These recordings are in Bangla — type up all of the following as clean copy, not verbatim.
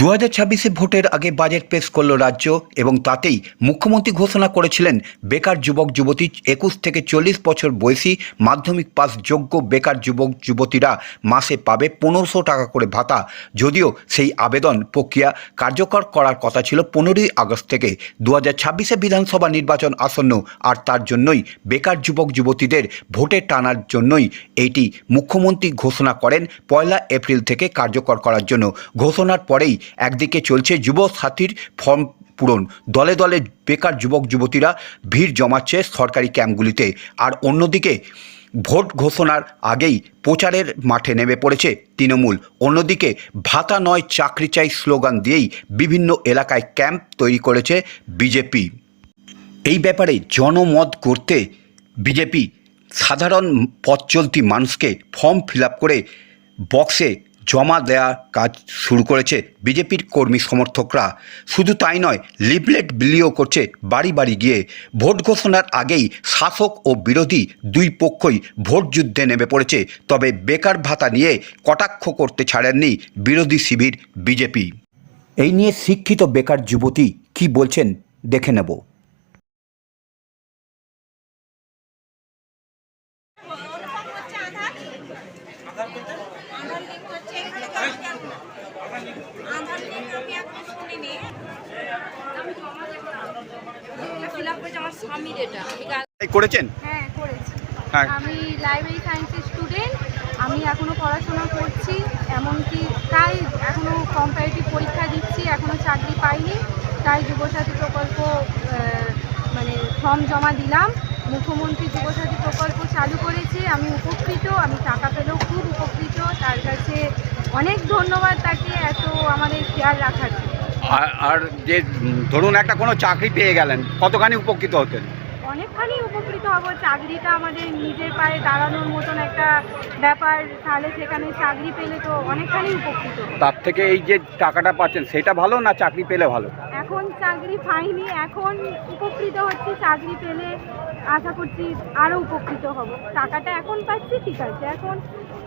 2026 ভোটের আগে বাজেট পেশ করল রাজ্য এবং তাতেই মুখ্যমন্ত্রী ঘোষণা করেছিলেন বেকার যুবক যুবতী 21 থেকে 40 বছর বয়সী মাধ্যমিক পাস যোগ্য বেকার যুবক যুবতীরা মাসে পাবে 1500 টাকা করে ভাতা। যদিও সেই আবেদন প্রক্রিয়া কার্যকর করার কথা ছিল 15ই আগস্ট থেকে। 2026 বিধানসভা নির্বাচন আসন্ন, আর তার জন্যই বেকার যুবক যুবতীদের ভোটে টানার জন্যই এইটি মুখ্যমন্ত্রী ঘোষণা করেন 1 এপ্রিল থেকে কার্যকর করার জন্য। ঘোষণার পরেই একদিকে চলছে যুব সাথীর ফর্ম পূরণ, দলে দলে বেকার যুবক যুবতীরা ভিড় জমাচ্ছে সরকারি ক্যাম্পগুলিতে, আর অন্যদিকে ভোট ঘোষণার আগেই প্রচারের মাঠে নেমে পড়েছে তৃণমূল। অন্যদিকে ভাতা নয় চাকরি চাই স্লোগান দিয়েই বিভিন্ন এলাকায় ক্যাম্প তৈরি করেছে বিজেপি। এই ব্যাপারে জনমত গড়তে বিজেপি সাধারণ পথ চলতি মানুষকে ফর্ম ফিল আপ করে বক্সে জমা দেওয়া কাজ শুরু করেছে বিজেপির কর্মী সমর্থকরা। শুধু তাই নয়, লিফলেট বিলিও করছে বাড়ি বাড়ি গিয়ে। ভোট ঘোষণার আগেই শাসক ও বিরোধী দুই পক্ষই ভোট যুদ্ধে নেমে পড়েছে। তবে বেকার ভাতা নিয়ে কটাক্ষ করতে ছাড়েননি বিরোধী শিবির বিজেপি। এই নিয়ে শিক্ষিত বেকার যুবতী কি বলছেন দেখে নেব। করেছেন? হ্যাঁ করেছি। হ্যাঁ। আমি লাইব্রেরি সায়েন্সের স্টুডেন্ট। আমি এখনও পড়াশোনা করছি, এমনকি তাই এখনও কম্পারেটিভ পরীক্ষা দিচ্ছি, এখনও চাকরি পাইনি। তাই যুবসাথী প্রকল্প মানে ফর্ম জমা দিলাম। মুখ্যমন্ত্রী যুবসাথী প্রকল্প চালু করেছে, আমি উপকৃত, আমি টাকা পেলেও খুব উপকৃত। তার কাছে অনেক ধন্যবাদ তাকে এত আমাদের খেয়াল রাখার জন্য। আর যে ধরুন একটা কোনো চাকরি পেয়ে গেলেন, কতখানি উপকৃত হতেন? অনেকখানি উপকৃত হব। চাকরিটা আমাদের নিজের পায়ে দাঁড়ানোর মতন একটা ব্যাপার, তাহলে সেখানে চাকরি পেলে তো অনেকখানি উপকৃত হব। তার থেকে এই যে টাকাটা পাচ্ছেন সেটা ভালো না চাকরি পেলে ভালো? এখন চাকরি পাইনি, এখন উপকৃত হচ্ছি। চাকরি পেলে আশা করছি আরও উপকৃত হব। টাকাটা এখন পাচ্ছি, ঠিক আছে। এখন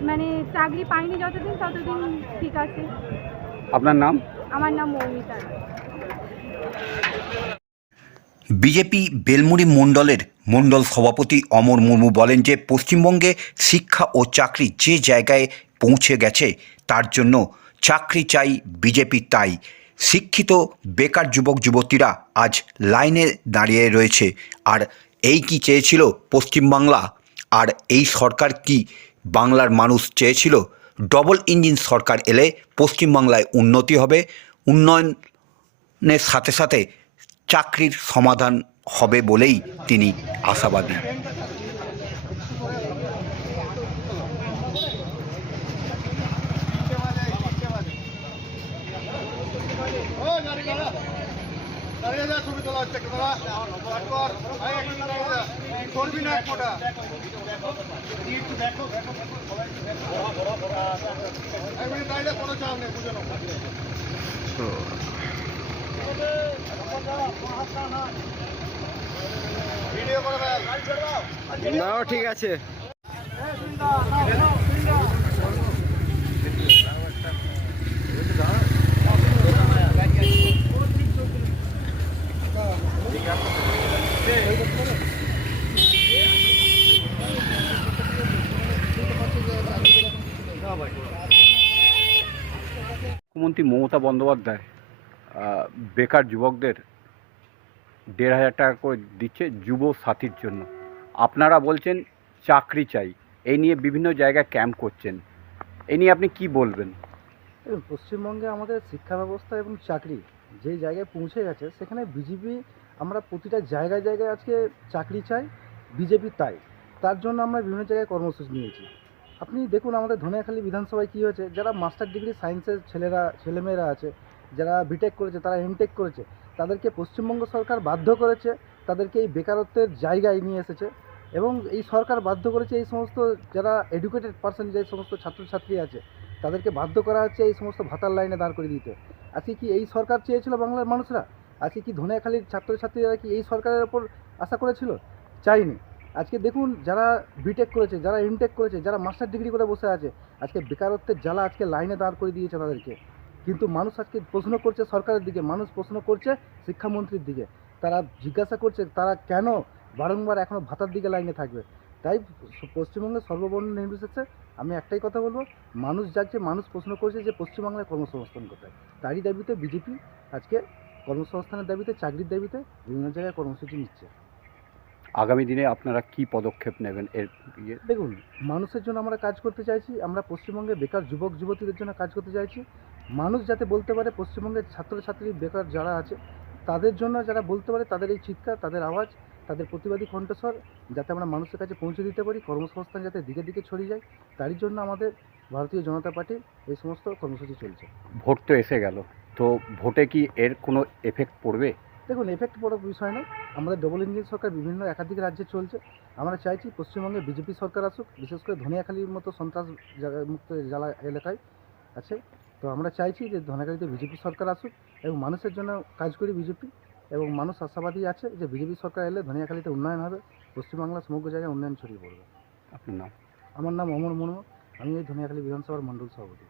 মানে চাকরি পাইনি যতদিন ততদিন ঠিক আছে। আপনার নাম? আমার নাম মৌমিতা রায়। বিজেপি বেলমুড়ি মণ্ডলের মণ্ডল সভাপতি অমর মুর্মু বলেন যে পশ্চিমবঙ্গে শিক্ষা ও চাকরি যে জায়গায় পৌঁছে গেছে তার জন্য চাকরি চাই বিজেপি। তাই শিক্ষিত বেকার যুবক যুবতীরা আজ লাইনে দাঁড়িয়ে রয়েছে। আর এই কি চেয়েছিল পশ্চিমবাংলা, আর এই সরকার কি বাংলার মানুষ চেয়েছিল? ডবল ইঞ্জিন সরকার এলে পশ্চিমবাংলায় উন্নতি হবে, উন্নয়নের সাথে সাথে চাকরির সমাধান হবে বলেই তিনি আশাবাদী। নাও ঠিক আছে। মুখ্যমন্ত্রী মমতা বন্দ্যোপাধ্যায় বেকার যুবকদের 1,500 টাকা করে দিচ্ছে যুব সাথীর জন্য। আপনারা বলছেন চাকরি চাই, এই নিয়ে বিভিন্ন জায়গায় ক্যাম্প করছেন, এই নিয়ে আপনি কি বলবেন? পশ্চিমবঙ্গে আমাদের শিক্ষা ব্যবস্থা এবং চাকরি যেই জায়গায় পৌঁছে গেছে, সেখানে বিজেপি আমরা প্রতিটা জায়গায় জায়গায় আজকে চাকরি চাই, বিজেপি তাই। তার জন্য আমরা বিভিন্ন জায়গায় কর্মসূচি নিয়েছি। আপনি দেখুন আমাদের ধনিয়াখালী বিধানসভায় কী হয়েছে, যারা মাস্টার ডিগ্রি সায়েন্সের ছেলেমেয়েরা আছে, যারা বিটেক করেছে, তারা এমটেক করেছে, তাদেরকে পশ্চিমবঙ্গ সরকার বাধ্য করেছে, তাদেরকে এই বেকারত্বের জায়গায় নিয়ে এসেছে। এবং এই সরকার বাধ্য করেছে এই সমস্ত যারা এডুকেটেড পার্সন, যে সমস্ত ছাত্রছাত্রী আছে, তাদেরকে বাধ্য করা হচ্ছে এই সমস্ত ভাতার লাইনে দাঁড় করে দিতে। আজকে কি এই সরকার চেয়েছিল বাংলার মানুষরা? আজকে কি ধনিয়াখালীর ছাত্রছাত্রীরা কি এই সরকারের ওপর আশা করেছিল? চাইনি। আজকে দেখুন যারা বিটেক করেছে, যারা এমটেক করেছে, যারা মাস্টার ডিগ্রি করে বসে আছে, আজকে বেকারত্বের জ্বালা আজকে লাইনে দাঁড় করে দিয়েছে তাদেরকে। কিন্তু মানুষ আজকে প্রশ্ন করছে সরকারের দিকে, মানুষ প্রশ্ন করছে শিক্ষামন্ত্রীর দিকে। তারা জিজ্ঞাসা করছে তারা কেন বারংবার এখনও ভাতার দিকে লাইনে থাকবে। তাই পশ্চিমবঙ্গের সর্ববর্ণ নির্বিশেষে আমি একটাই কথা বলবো, মানুষ যাচ্ছে, মানুষ প্রশ্ন করছে যে পশ্চিমবাংলায় কর্মসংস্থান কোথায়। তারই দাবিতে বিজেপি আজকে কর্মসংস্থানের দাবিতে, চাকরির দাবিতে বিভিন্ন জায়গায় কর্মসূচি নিচ্ছে। আগামী দিনে আপনারা কি পদক্ষেপ নেবেন এর ইয়ে? দেখুন, মানুষের জন্য আমরা কাজ করতে চাইছি, আমরা পশ্চিমবঙ্গে বেকার যুবক যুবতীদের জন্য কাজ করতে চাইছি। মানুষ যাতে বলতে পারে, পশ্চিমবঙ্গের ছাত্রছাত্রী বেকার যারা আছে তাদের জন্য, যারা বলতে পারে তাদের এই চিৎকার, তাদের আওয়াজ, তাদের প্রতিবাদী কণ্ঠস্বর যাতে আমরা মানুষের কাছে পৌঁছে দিতে পারি, কর্মসংস্থান যাতে দিকে দিকে ছড়িয়ে যায়, তারই জন্য আমাদের ভারতীয় জনতা পার্টির এই সমস্ত কর্মসূচি চলছে। ভোট তো এসে গেল, তো ভোটে কি এর কোনো এফেক্ট পড়বে? দেখুন, এফেক্ট বড় বিষয় নয়। আমাদের ডবল ইঞ্জিন সরকার বিভিন্ন একাধিক রাজ্যে চলছে। আমরা চাইছি পশ্চিমবঙ্গে বিজেপি সরকার আসুক, বিশেষ করে ধনিয়াখালীর মতো সন্ত্রাস মুক্ত জেলা এলাকায় আছে। তো আমরা চাইছি যে ধনিয়াখালীতে বিজেপি সরকার আসুক এবং মানুষের জন্য কাজ করি বিজেপি, এবং মানুষ আশাবাদী আছে যে বিজেপি সরকার এলে ধনিয়াখালীতে উন্নয়ন হবে, পশ্চিমবাংলার সমগ্র জায়গায় উন্নয়ন ছড়িয়ে পড়বে। আপনার নাম? আমার নাম অমর মুর্মু, আমি এই ধনিয়াখালী বিধানসভার মণ্ডল সভাপতি।